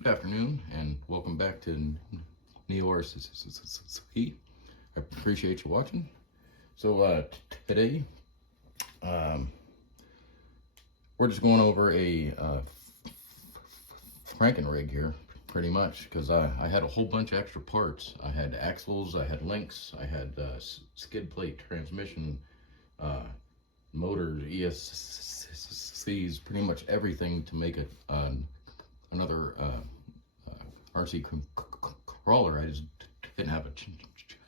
Good afternoon, and welcome back to Neo RC. I appreciate you watching. So today, we're just going over a Frakenrig here, pretty much, because I had a whole bunch of extra parts. I had axles, I had links, I had skid plate, transmission, motors, ESCs, pretty much everything to make it another RC crawler. I just didn't have a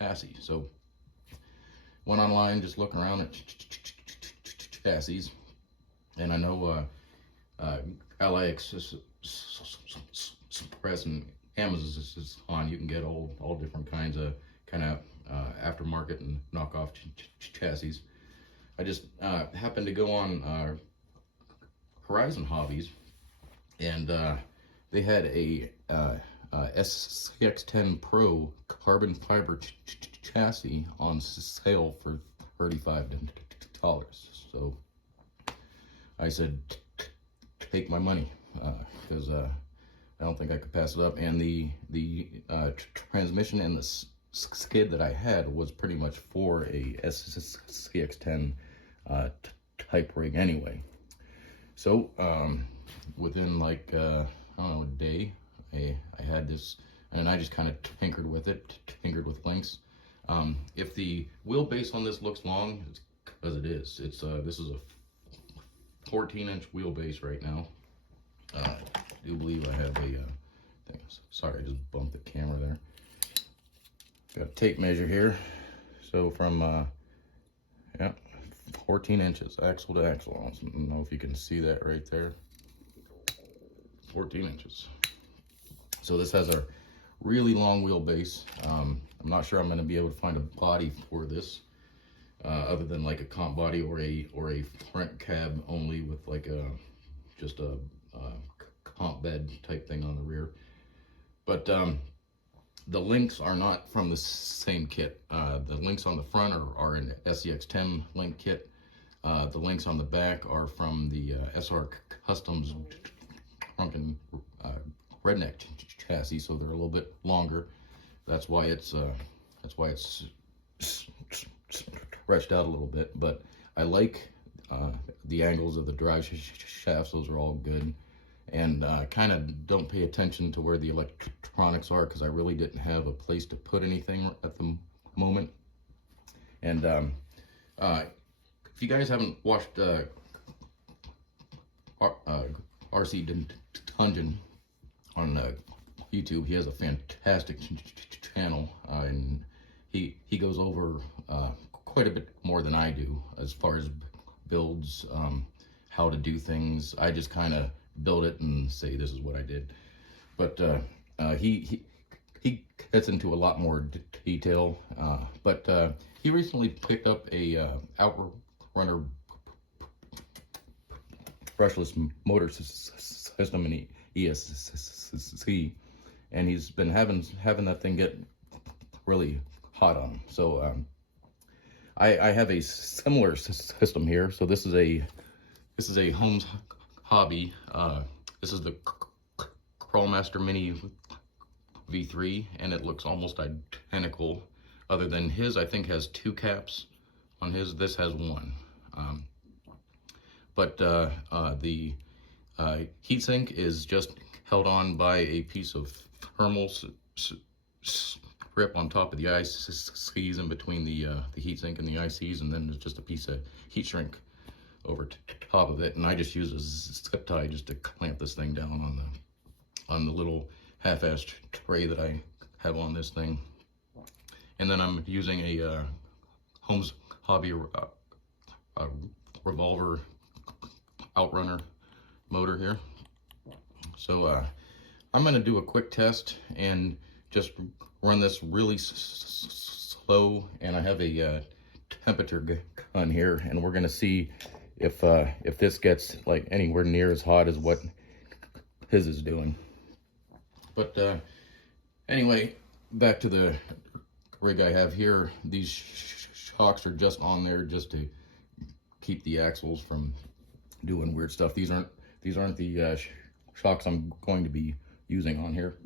chassis, so went online just looking around at chassis, and I know AliExpress and Amazon, you can get all different kinds of aftermarket and knockoff chassis. I just happened to go on Horizon Hobbies, and they had a SCX10Pro carbon fiber chassis on sale for $35. So I said, take my money, because I don't think I could pass it up. And the transmission and the skid that I had was pretty much for a SCX10 type rig anyway. So within like I don't know, a day, I had this, and I just kind of tinkered with it, tinkered with links. If the wheelbase on this looks long, it's because it is. It's this is a 14-inch wheelbase right now. I do believe I have a thing. Sorry, I just bumped the camera there. Got a tape measure here. So from 14 inches, axle to axle. I don't know if you can see that right there. 14 inches. So this has a really long wheelbase. I'm not sure I'm going to be able to find a body for this, other than like a comp body or a front cab only with like just a comp bed type thing on the rear. But the links are not from the same kit. The links on the front are an SCX10 link kit. The links on the back are from the SR Customs Drunken redneck chassis, so they're a little bit longer. That's why it's stretched out a little bit. But I like the angles of the drive shafts; those are all good. And kind of don't pay attention to where the electronics are, because I really didn't have a place to put anything at the moment. And if you guys haven't watched RC Dungeon on YouTube, he has a fantastic channel, and he goes over quite a bit more than I do as far as builds, how to do things. I just kind of build it and say this is what I did, but he gets into a lot more detail. But he recently picked up a outrunner brushless motor system in ESC, and he's been having that thing get really hot on him. So I have a similar system here. So this is a Holmes Hobby. This is the Crawlmaster Mini V3, and it looks almost identical, other than his I think has 2 caps on his. This has 1. But the heatsink is just held on by a piece of thermal strip on top of the ICs, in between the heatsink and the ICs, and then there's just a piece of heat shrink over top of it. And I just use a zip tie just to clamp this thing down on the little half-ass tray that I have on this thing. And then I'm using a Holmes Hobby revolver outrunner motor here. So I'm going to do a quick test and just run this really slow, and I have a temperature gun here, and we're going to see if this gets like anywhere near as hot as what his is doing. But anyway, back to the rig I have here. These shocks are just on there just to keep the axles from doing weird stuff. These aren't the shocks I'm going to be using on here.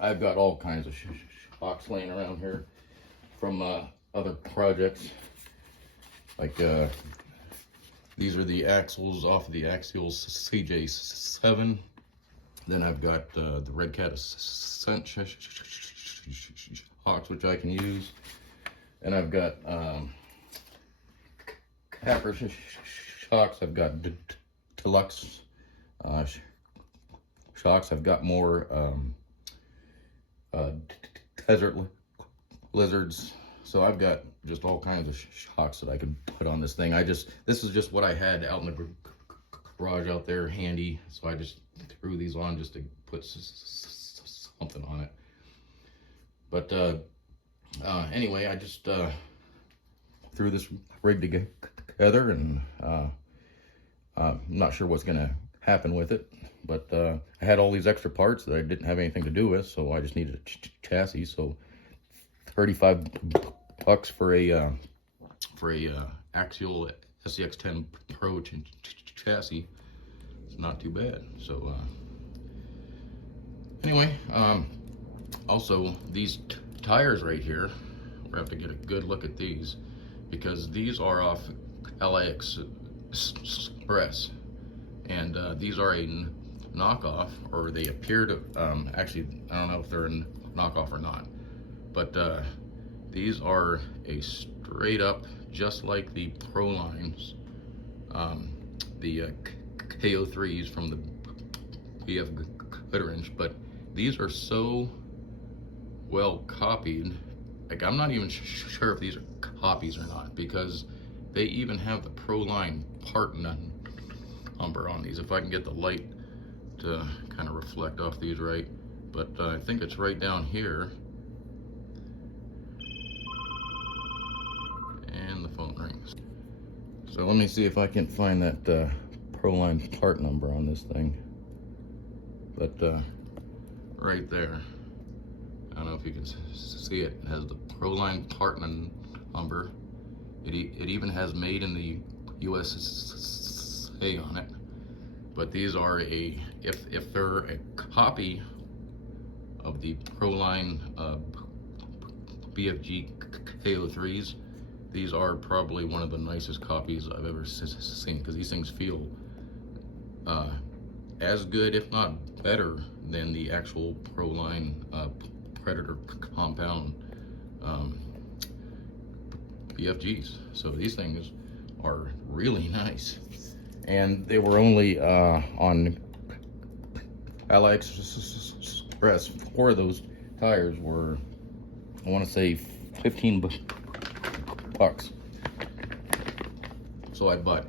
I've got all kinds of shocks laying around here from other projects. Like these are the axles off of the Axail CJ7. Then I've got the Red Cat Ascent shocks, which I can use. And I've got Capper shocks. I've got Deluxe shocks. I've got more Desert Lizards. So I've got just all kinds of shocks that I could put on this thing. This is just what I had out in the garage out there handy. So I just threw these on just to put something on it. But anyway, I just threw this rig together, and I'm not sure what's gonna happen with it. But I had all these extra parts that I didn't have anything to do with, so I just needed a chassis. So $35 for a Axail SCX10Pro chassis. It's not too bad. So anyway, also these tires right here, we're have to get a good look at these, because these are off AliExpress, and these are a knockoff, or they appear to actually, I don't know if they're a knockoff or not, but these are a straight up, just like the Pro lines, the KO3s from the BFG KO3, but these are so well copied. Like, I'm not even sure if these are copies or not, because they even have the Pro line part number on these. If I can get the light to kind of reflect off these right, but I think it's right down here. And the phone rings. So let me see if I can find that Pro line part number on this thing. But right there, I don't know if you can see it. It has the Pro line part number. It even has made in the USA on it. But these are if they're a copy of the Pro line BFG KO3s, these are probably one of the nicest copies I've ever seen, because these things feel as good, if not better, than the actual Pro line Predator compound BFGs. So these things are really nice, and they were only on AliExpress. 4 of those tires were, I want to say, $15. So I bought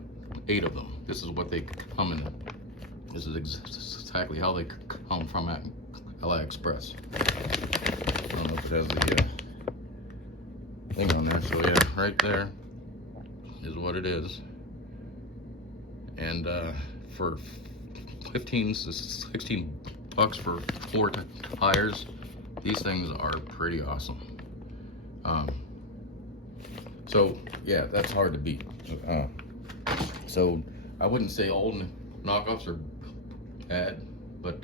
8 of them. This is what they come in. This is exactly how they come from at AliExpress. I don't know if it has the thing on there. So yeah, right there is what it is. And for $15 to $16 for 4 tires, these things are pretty awesome. So yeah, that's hard to beat. So I wouldn't say all knockoffs are bad, but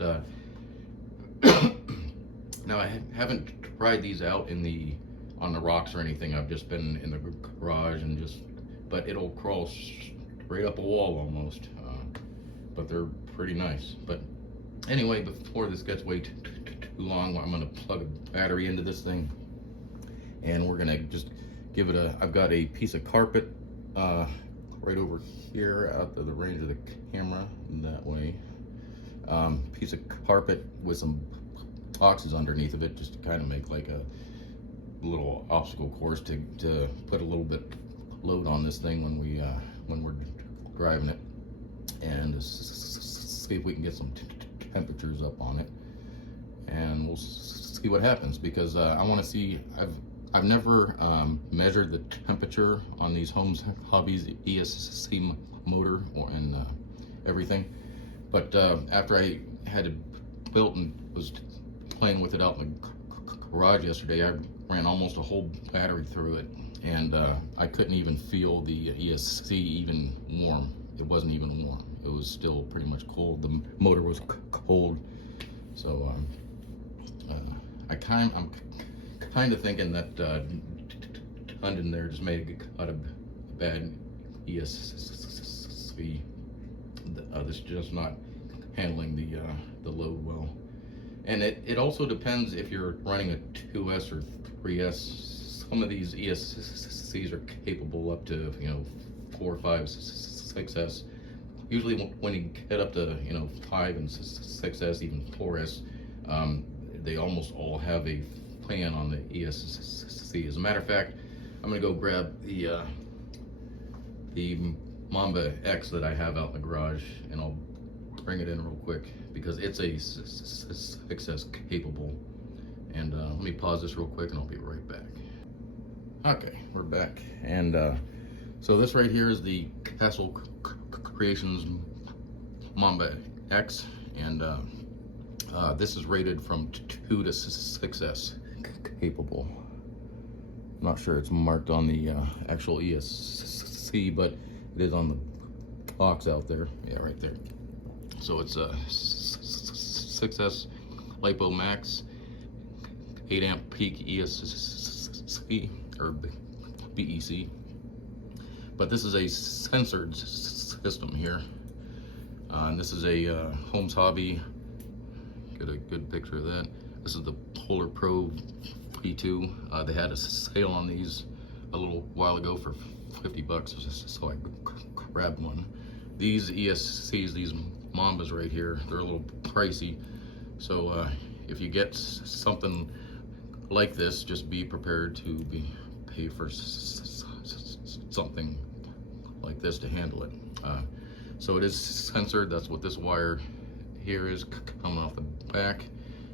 now I haven't tried these out on the rocks or anything. I've just been in the garage and but it'll crawl straight up a wall almost. But they're pretty nice. But anyway, before this gets way too long, I'm gonna plug a battery into this thing, and we're gonna just give it I've got a piece of carpet right over here out of the range of the camera, that way. Piece of carpet with some boxes underneath of it, just to kind of make like a little obstacle course to put a little bit load on this thing when we're driving it, and see if we can get some temperatures up on it, and we'll see what happens, because I want to see. I've never measured the temperature on these Homes Hobbies ESC motor and everything, but after I had it built and was playing with it out in the garage yesterday, I ran almost a whole battery through it, and I couldn't even feel the ESC even warm. It wasn't even warm. It was still pretty much cold. The motor was cold, So I'm kind of thinking that London there just got a bad ESC. This is just not handling the load well. And it also depends if you're running a 2S or 3S. Some of these ESCs are capable up to 4, 5, 6S. Usually when you get up to 5 and 6S, even 4S, they almost all have a plan on the ESC. As a matter of fact, I'm gonna go grab the Mamba X that I have out in the garage, and I'll bring it in real quick because it's a 6S capable. And let me pause this real quick and I'll be right back. Okay, we're back. And so this right here is the Axail Creations Mamba X, and this is rated from 2 to 6S capable. I'm not sure it's marked on the actual ESC, but it is on the box out there. Yeah, right there. So it's a 6S LiPo Max, 8 amp peak ESC or BEC. But this is a censored system here. And this is a Holmes Hobby. Get a good picture of that. This is the Polar Pro V2. They had a sale on these a little while ago for $50, so I grabbed one. These ESCs, these Mambas right here, they're a little pricey. So if you get something like this, just be prepared to pay for something like this to handle it. So it is censored. That's what this wire here is coming off the back.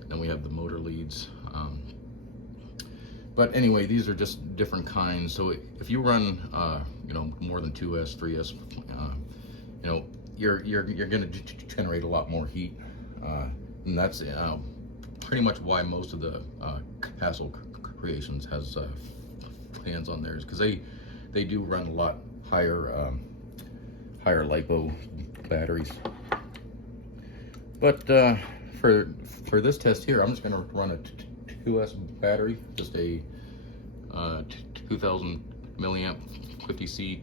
Then we have the motor leads. But anyway, these are just different kinds. So if you run, more than 2S, 3S, you're going to generate a lot more heat, and that's pretty much why most of the Axail Creations has fans on theirs, because they do run a lot higher LiPo batteries. But for this test here, I'm just going to run a 2S battery, just a 2000 milliamp 50C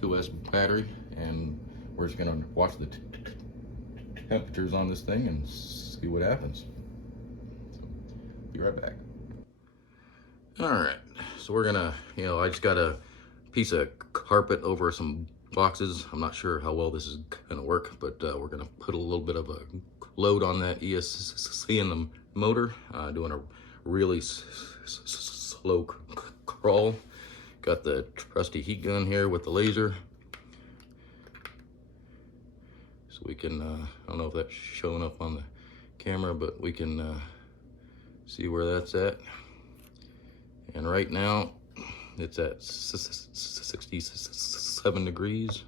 2S battery, and we're just going to watch the temperatures on this thing and see what happens. So, be right back. All right, so we're gonna, I just got a piece of carpet over some boxes. I'm not sure how well this is gonna work, but we're gonna put a little bit of a load on that ESC in the motor, doing a really slow crawl. Got the trusty heat gun here with the laser. So we can, I don't know if that's showing up on the camera, but we can see where that's at. And right now, it's at 67 degrees.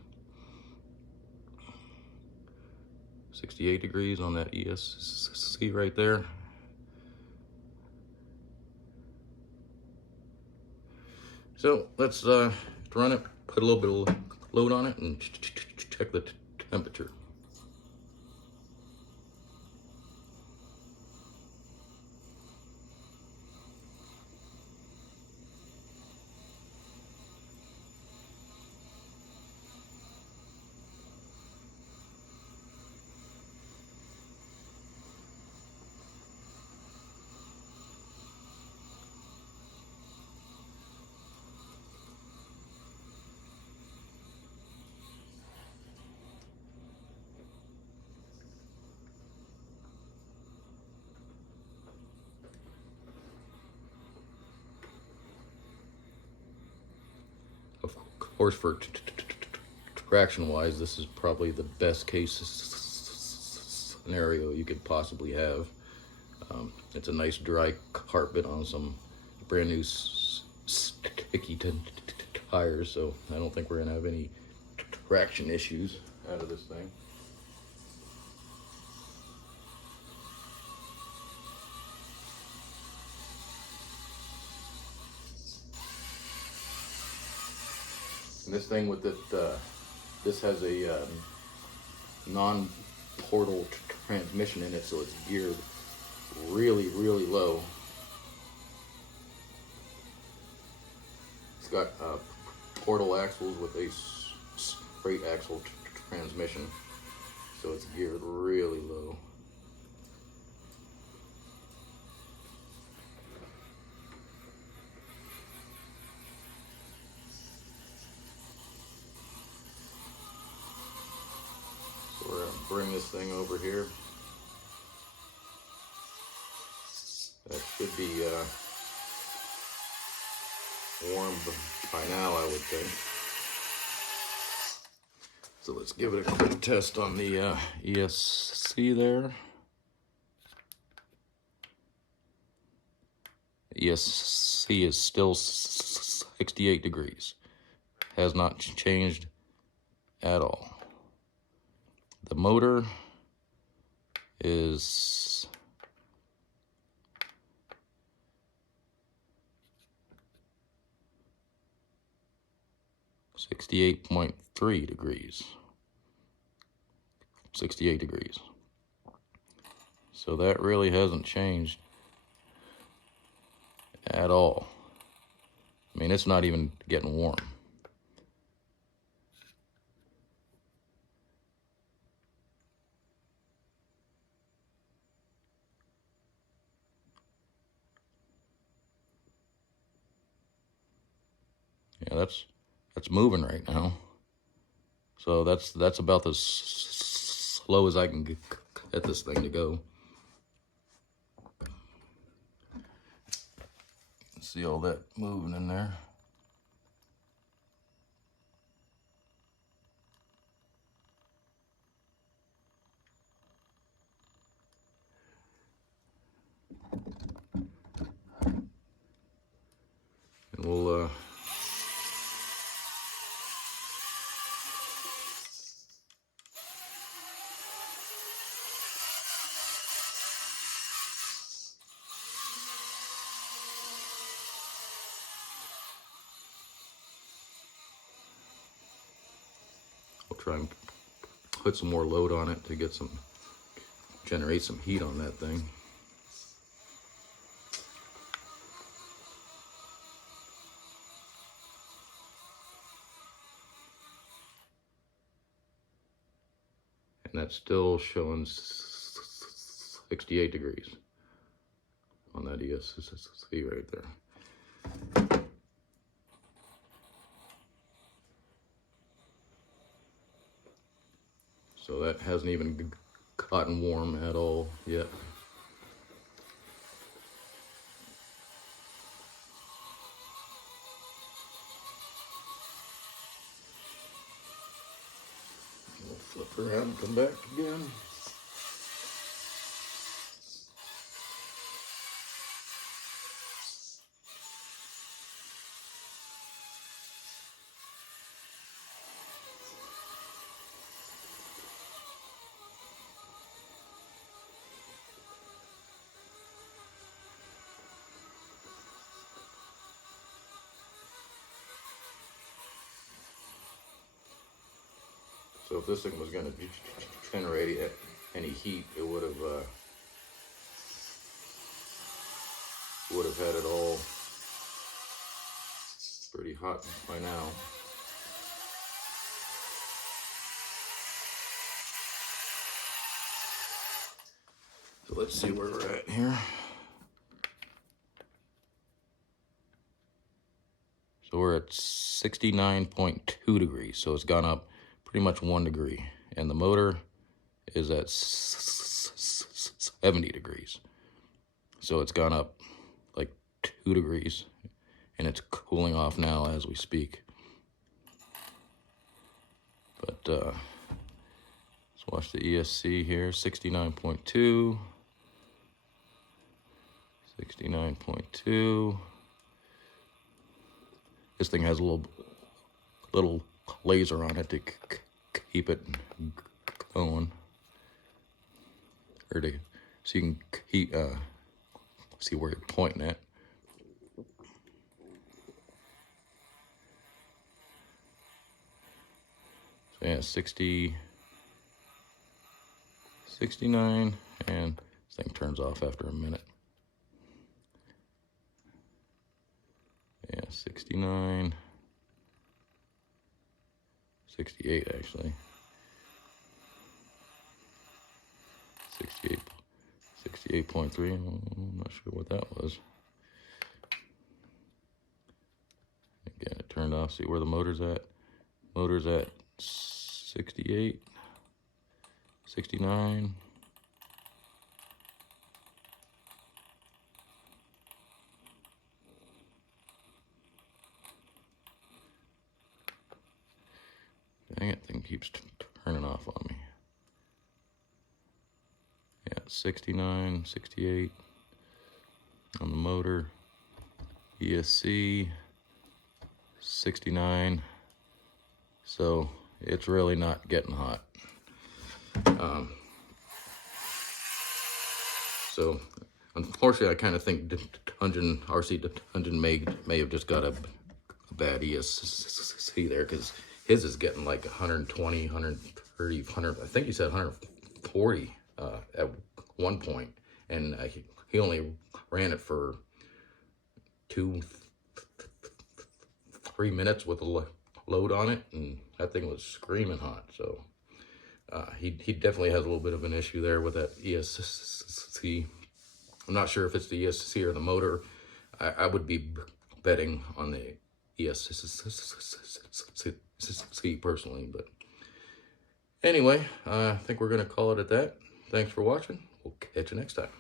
68 degrees on that ESC right there. So let's run it, put a little bit of load on it, and check the temperature. Of course, for traction wise, this is probably the best case scenario you could possibly have. It's a nice dry carpet on some brand new sticky tires, so I don't think we're gonna have any traction issues out of this thing. And this thing with it, this has a non-portal transmission in it, so it's geared really, really low. It's got portal axles with a straight axle transmission, so it's geared really low. So we're going to bring this thing over here. That should be warm by now, I would think. So let's give it a quick test on the ESC there. ESC is still 68 degrees. Has not changed at all. The motor is 68.3 degrees. 68 degrees. So that really hasn't changed at all. I mean, it's not even getting warm. Yeah, that's moving right now. So that's about as slow as I can get this thing to go. See all that moving in there. And we'll try and put some more load on it to get generate some heat on that thing. And that's still showing 68 degrees on that ESC right there. So that hasn't even gotten warm at all yet. We'll flip around and come back again. So if this thing was going to generate any heat, it would have had it all pretty hot by now. So let's see where we're at here. So we're at 69.2 degrees. So it's gone up pretty much 1 degree. And the motor is at 70 degrees. So it's gone up like 2 degrees. And it's cooling off now as we speak. But let's watch the ESC here. 69.2. 69.2. This thing has a little laser on it to keep it going, or so you can keep see where you're pointing at. So yeah, 69 and Thing turns off after a minute. Yeah, 69, 68 actually. 68.3, I'm not sure what that was. Again, it turned off. See where the motor's at? Motor's at 68, 69. Dang it, thing keeps turning off on me. Yeah, 69, 68 on the motor. ESC 69. So it's really not getting hot. So unfortunately, I kind of think RC Dungeon may have just got a bad ESC there, because his is getting like 120, 130, 100. I think he said 140 at one point, and he only ran it for 2-3 minutes with a load on it, and that thing was screaming hot. So he definitely has a little bit of an issue there with that ESC. I'm not sure if it's the ESC or the motor. I would be betting on the ESC personally, but anyway, I think we're going to call it at that. Thanks for watching. We'll catch you next time.